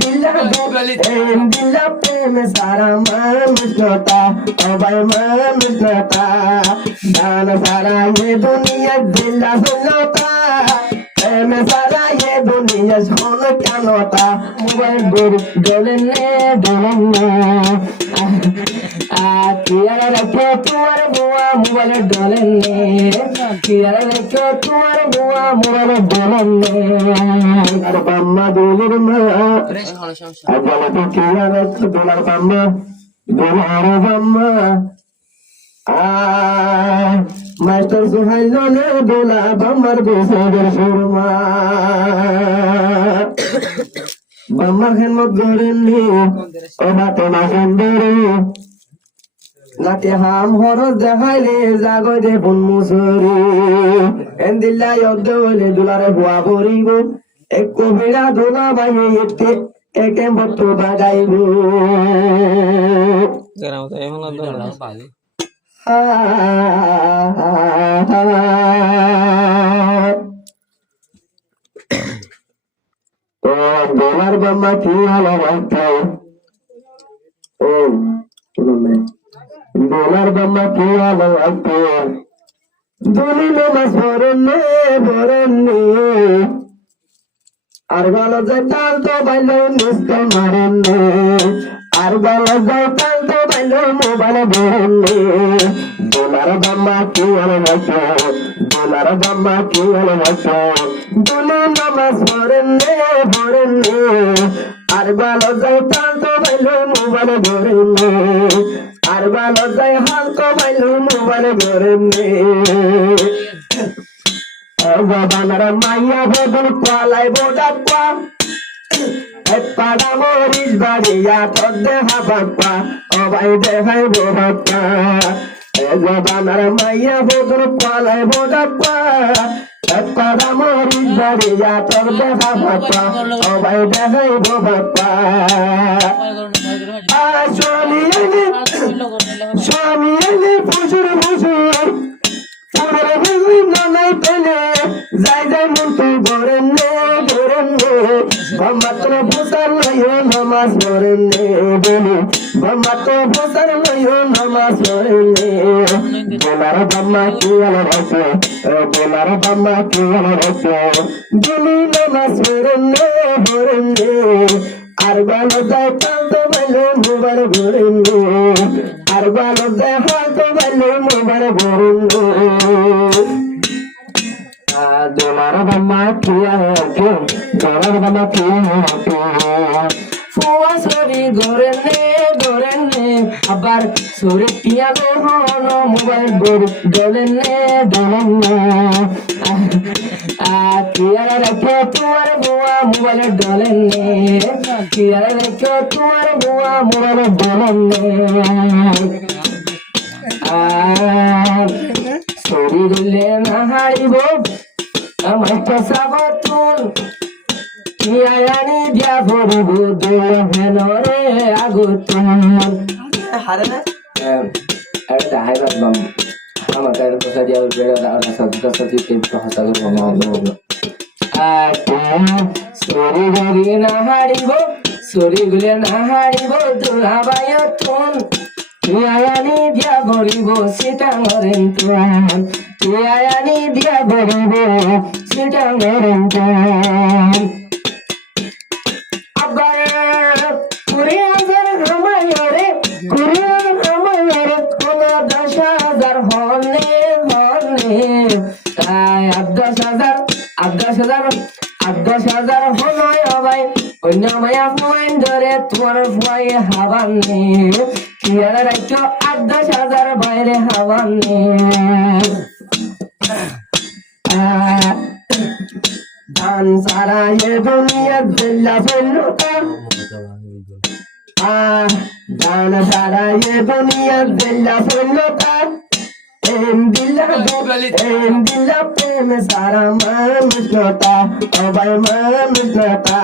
দিলা প্রেম সারা মানুষতা অবাই মানুষতা দান সারা এ দুনিয়া দিলা হলতা প্রেম সারা এ দুনিয়া হল কেনতা মোবাইল গরু ডলেনে কিয়ারা রেখো তোমার বুয়া মোবাইল ডলেনে কিয়ারা রেখো তোমার বুয়া মোবাইল ডলেনে আর বাম্মা দোলের মা আজলে তো কিয়ারা রেখো দোলার বাম্মা মাস্টার সুহাইল দোলা বাম্মার বেসাদের সুরমা বাম্মা খেলমত গড়েননি ও বাতে মাসেন্দারে নাতে হাম হরস দেখাইলে জাগো যে বন মুসরি এন্দিল্লাই অদ্দ হইলে দুলারে হুয়া ভরিব এক কবিরা দোলা বাইয়ে এতে একে বত্তু বাগাইব দোলার বাম্মা কি হলো দোলার বাম্মা কি হলো দলিল মাস ভরেননি আর গল যায় তাল তো বাইল নিস্তে মারেননি আর গল যায় তাল তো বাইল মোবাইল ভরেননি দোলার বাম্মা কি হলো দোলার বাম্মা কি হলো দলিল নামাজ ভরেননি আর গল যায় তাল তো বাইল মোবাইল ভরেননি আর গল যায় হাল তো বাইল মোবাইল ভরেননি বানার মাইয়া বদল পালাই বোডাপা পাড়া মরিস বাড়িয়া তোর দেখা বাপা অবাই দেখাই বোডাপা বানার মাইয়া বদল পালাই বোডাপা পাড়া মরিস বাড়িয়া তোর দেখা বাপা অবাই দেখাই বাপা স্বামী এনে প্রচুর প্রচুর যাই যাই মন্ত্র ধরেন মাত্র ভোসার লইও নামাজ ধরেন বলি মাত্র ভোসার লইও নামাজ ধরেন বোলার বাম্মা কি হলো বোলার বাম্মা কি হলো বলি নামাজ ধরেন আর ভালো যায় পালতো বাইলে মোবাইল ধরেন আর ভালো যায় হালতো বাইলে মোবাইল ধরেন দোলার বাম্মা কি হতো দোলার বাম্মা কি হতো ফুয়া সরি ধরেন আবার সরে পিয়ানো হন মোবাইল গরু ডলেন কিয়ারা রেখো তোমার বুয়া মোবাইল ডলেন কিয়ারা রেখো তোমার বুয়া মোবাইল ডলেন শরীরে না হারিব আমার পোষাবো তুল কিয়ানি দিয়া ভরিব দোল হেন রে আগুতুন হারে না এটা হাইবাত বাম আমার কাছে পোষা দিয়া বেড়া আর সাথে টেম্পো হাসাবে বন্ধ শরীরে না হারিব শরীরে না হারিব দুলাবায় তুন কিয়ানি দিয়া ভরিব সেটা মরেন তুন কিয়ানি দিয়া ভরিব সেটা মরেন তুন আবার কুড়ি হাজার ঘমাইরে কোন 10,000 হলে তাই 10,000 হলো ভাই অন্য মায়া ফুয়াইন ধরে তোমার ফুয়াই হাবানে কিয়ারা রাখো 10,000 বাইরে হাবানে দান সারা এ দুনিয়া দিল্লা ফেলুতা দান সারা এ দুনিয়া দিল্লা ফেলুতা দিল্লা প্রেম সারা মানুষতা অবাই মানুষতা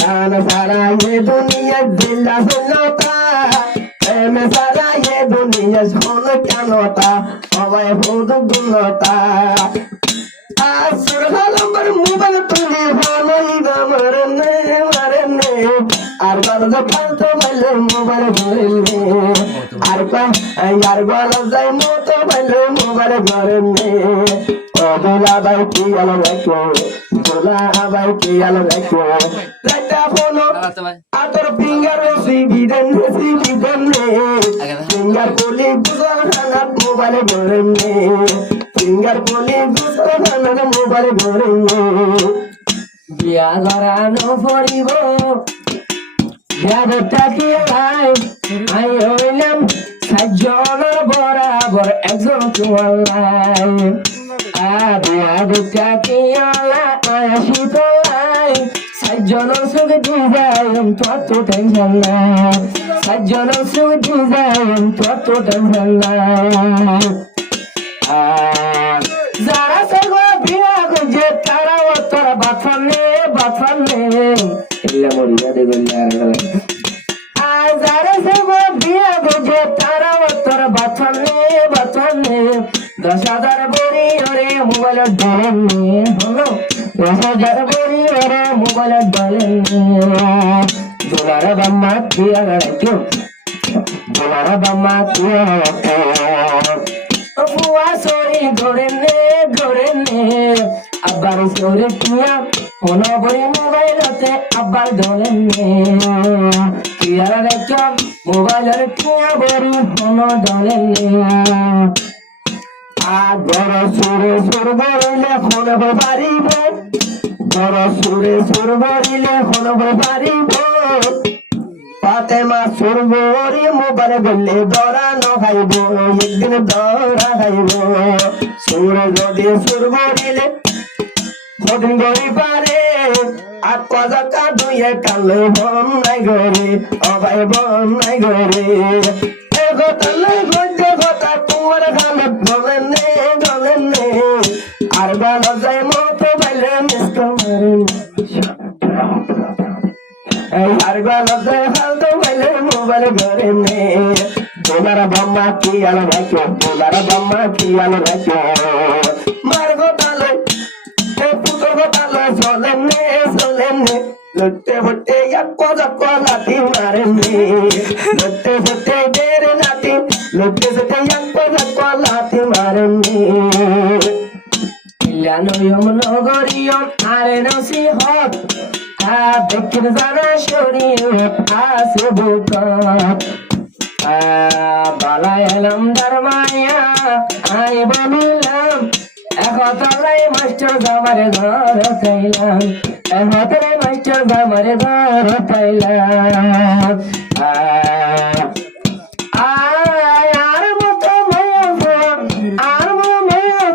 দান সারা এ দুনিয়া দিল্লা ফেলুতা প্রেম সারা এ দুনিয়া হল কেনতা অবাই ভূত গুণতা আসর হালাম্বার মোবাইল তুলে হলই মারেন আর গলজা ফালতু বললে মোবাইল ধরেননি আর গলজাই মতো বললে মোবাইল ধরেননি ও দোলা ভাই কি আলো রাখো দোলা ভাই কি আলো রাখো একটা ফোন আতর ফিঙ্গার সিবিদেন ফিঙ্গার বলি গুজর হানাত মোবাইল ধরেননি ফিঙ্গার বলি গুজর হানাত মোবাইল ধরেননি বিয়া ধরানো পড়িব বিয়াটা কি ভাই আই হইলাম সাজনের বরাবর একজন তোমার লাই বিয়াটা কি আলা আসি তো লাই সাজনের সঙ্গে ডিজাইন তোর তো টেনশন নাই সাজনের সঙ্গে ডিজাইন তোর তো টেনশন নাই যারা সঙ্গে বিয়া গুজে তারা তোর বাথনে ইল্লা মরিয়া দেবেন যারা সঙ্গে বিয়া গুজে তারা তোর বাথনে 10,000 বড়ি ওরে মোবাইল ডলেননি হলো 10,000 বড়ি ওরে মোবাইল ডলেননি দোলার বাম্মা কি আগাড়াইছো দোলার বাম্মা কি আগাড়াইছো বুয়া সরি গড়েনে আব্বার সরে কিয়া হলো বড়ি মোবাইলতে আব্বার ডলেননি কি আগাড়াইছো মোবাইলের কিয়া বড়ি হলো ডলেননি গর সুরে সুর বরিলে হনব পারিব গর সুরে সুর বরিলে হনব পারিব ফাতেমা সুর বরি মোবাইল বললে দরা নখাইব একদিন দরা খাইব সুর যদি সুর বরিলে কদিন গরি পারে আর কজাকা দুয়ে কালে বন নাই গরে অবাই বন নাই গরে এগোতালে গজ্জে কথা তোমার গালে বলেনে আর গালা যায় মতো বাইলে মিসকা মারেন আর গালা যায় হালতো বাইলে মোবাইল ঘরে নে দোলার বাম্মা কি আলো রাখো দোলার বাম্মা কি আলো রাখো মার গোতালে পুতর গোতালে চলেনে লুটে ফুটে এক লাতি মারেননি লুটে ফুটে দের লাতি লুটে ফুটে এক লাতি মারেননি ইলানয়ম নগরিয়ম আরে নসিহত দেখেন জানা শরীয়ত আছে বুকত বালাই এলাম দরমায়া আই বলিলাম একতলাই মাস্টার জামারে ঘর চাইলাম একতলাই মাস্টার জামারে ঘর চাইলাম আর মতো মায়া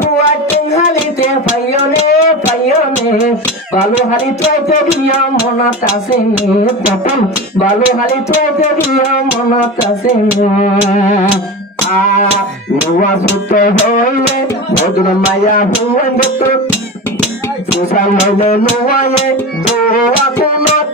বুয়া টিংহালিতে পাইয়নে বালু হালি তোকে দিয়া মনত আসেনি প্রথম বালু হালি তোকে দিয়া মনত আসেনি নুয়া সুত হইলে ভদ্র মায়া হুয়ান যত সুসাল হইলে নুয়ায়ে দোয়া কুনত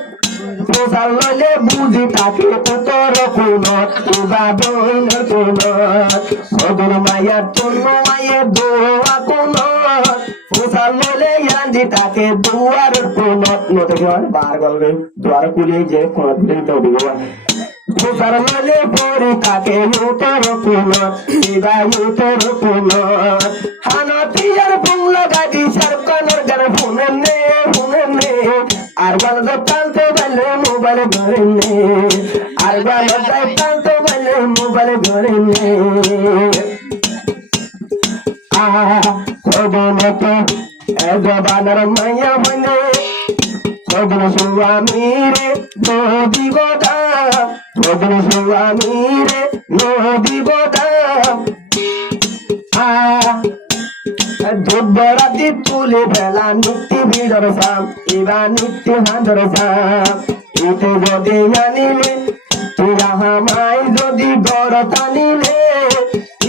সুসাল হইলে বুঝি তাকে উত্তর কুনত উবা বইন কুনত ভদ্র মায়া তুনুয়ায়ে দোয়া কুনত সুসাল হইলে ইয়ান্দি তাকে দুয়ার কুনত নতে কি বার গলবে দুয়ার কুলি যে কুনত দিতে হবে সুসার মানে পরে থাকে উত্তর কুনত ইবা উত্তর কুনত হানতিয়ার ফুংলা গাদি সরকানের গান ফুনেনে আর গলজা পালতে বলে মোবাইল ঘরেনে আর গলজা পালতে বলে মোবাইল ঘরেনে খোদনত এজবানের মাইয়া বনে খোদন সুয়ামী রে নদী গোদা খোদন সুয়ামী রে নদী গোদা দুধরাতি তুলে ফেলা নিত্য ভিড়র সাম এবা নিত্য হাঁদর সাম এতে যদি আনিলে তুই হামাই যদি গড় টানিলে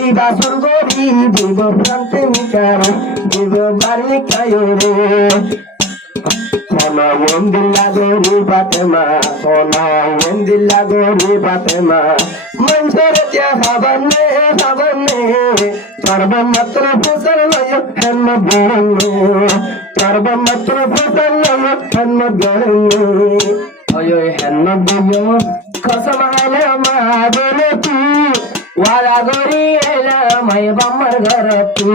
ইবা সুরগরি দিব প্রান্তে মিকারে দিব বাড়ি কায়রে দিল্লা গরি ফাতেমা দিল্লা গরি ফাতেমা মঞ্চর খাবানে চর্ব মাত্র ফসল হেন গরনে চর্ব মাত্র ফসল হেন গরনে ওই হেন দিও কসম হাইলাম আদলতি ওয়াদা করি এলাম আই বাম্মার ঘরতি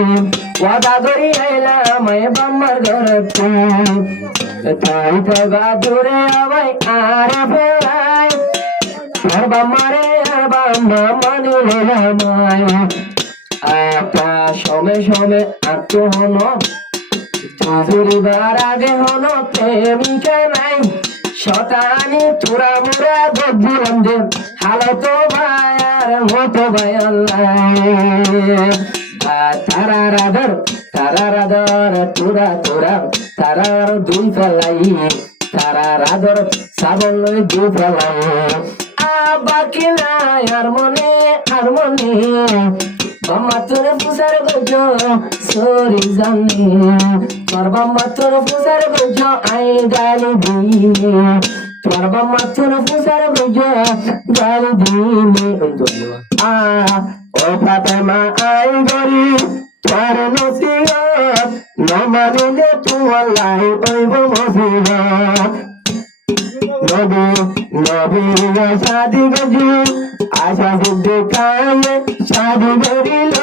ওয়াদা করি এলাম আই বাম্মার ঘরতি তাই থাকা দূরে আবাই আর ফেরাই আর বাম্মারে আর বাম্মা মানিলে নামাই আটা সমে সমে আত্ম হন জুরিবার আগে হন প্রেমিকা নাই শতানি তোরা মোরা গজিলাম যে হালত ভাই আর মতো ভাই আল্লাহ তারা রাধর তোরা তারার দুই ফেলাই তারা রাধর সাবল দুই ফেলাই বাকি নাই আর মনে বাম্মা তোর পুষার গজ সরি জানি তোর বাম্মা তোর পুষার গজ আই গালি দিনে তোর বাম্মা তোর পুষার গজ গালি দিনে ও ফাতেমা আই গরি তোর নসিহত নমানিলে তোমার লাই পাইব মুসিবত নবী শাদি গজু আশা সিদ্ধি কায়ে শাদি করিল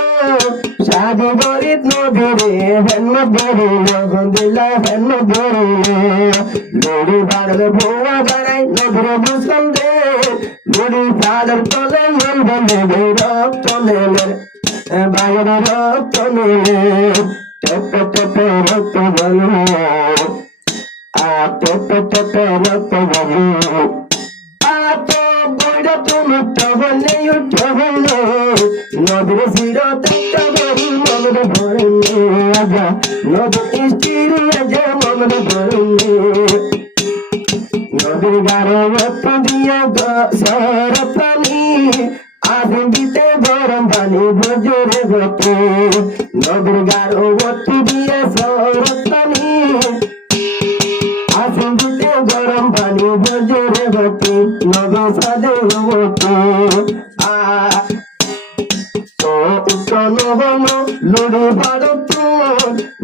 শাদি করিত নবীরে হেন ধরিল গন্দিলা হেন ধরিল লড়ি বাড়লে ভুয়া দাঁড়াই নবীরে বুঝলাম দে লড়ি পাড়ের তলে মন বলে রক্ত নেলে বাইরে রক্ত নেলে টেপে টেপে রক্ত বলো টেপে টেপে রক্ত বলো তুমি তবলে উঠবলে নদীর সিরতে তবলি মমরে ভরলে আগা নদীর স্ত্রী আজা মমরে ভরলে নদীর গারো রক্ত দিয়া সর পানি আগুন দিতে গরম পানি ভজরে গতে নদীর গারো রক্ত দিয়া সর পানি আগুন দিতে গরম পানি ভজরে গতে নগর সাদে গতে উত্তন হলো লুড়ি ভারত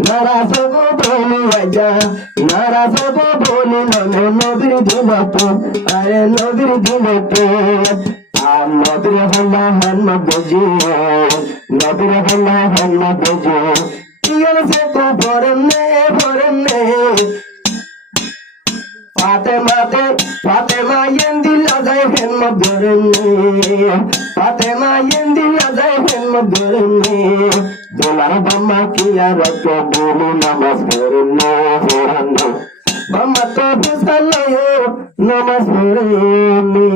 নারাজ বলি আজা নারাজ বলি ননে নবীর দিনত আরে নবীর দিনত আর নবীর হল্লা হেন গজি নবীর হল্লা হেন গজি ইয়ার সে কো ভরনে ফাতেমা এন্দি লাগাই হেন ভরনে ফাতেমা এন্দি লাগাই হেন ভরনে দোলার বাম্মা কি আর তো বলু নামাজ পড়নে বাম্মা তো বুঝালো নামাজ পড়নে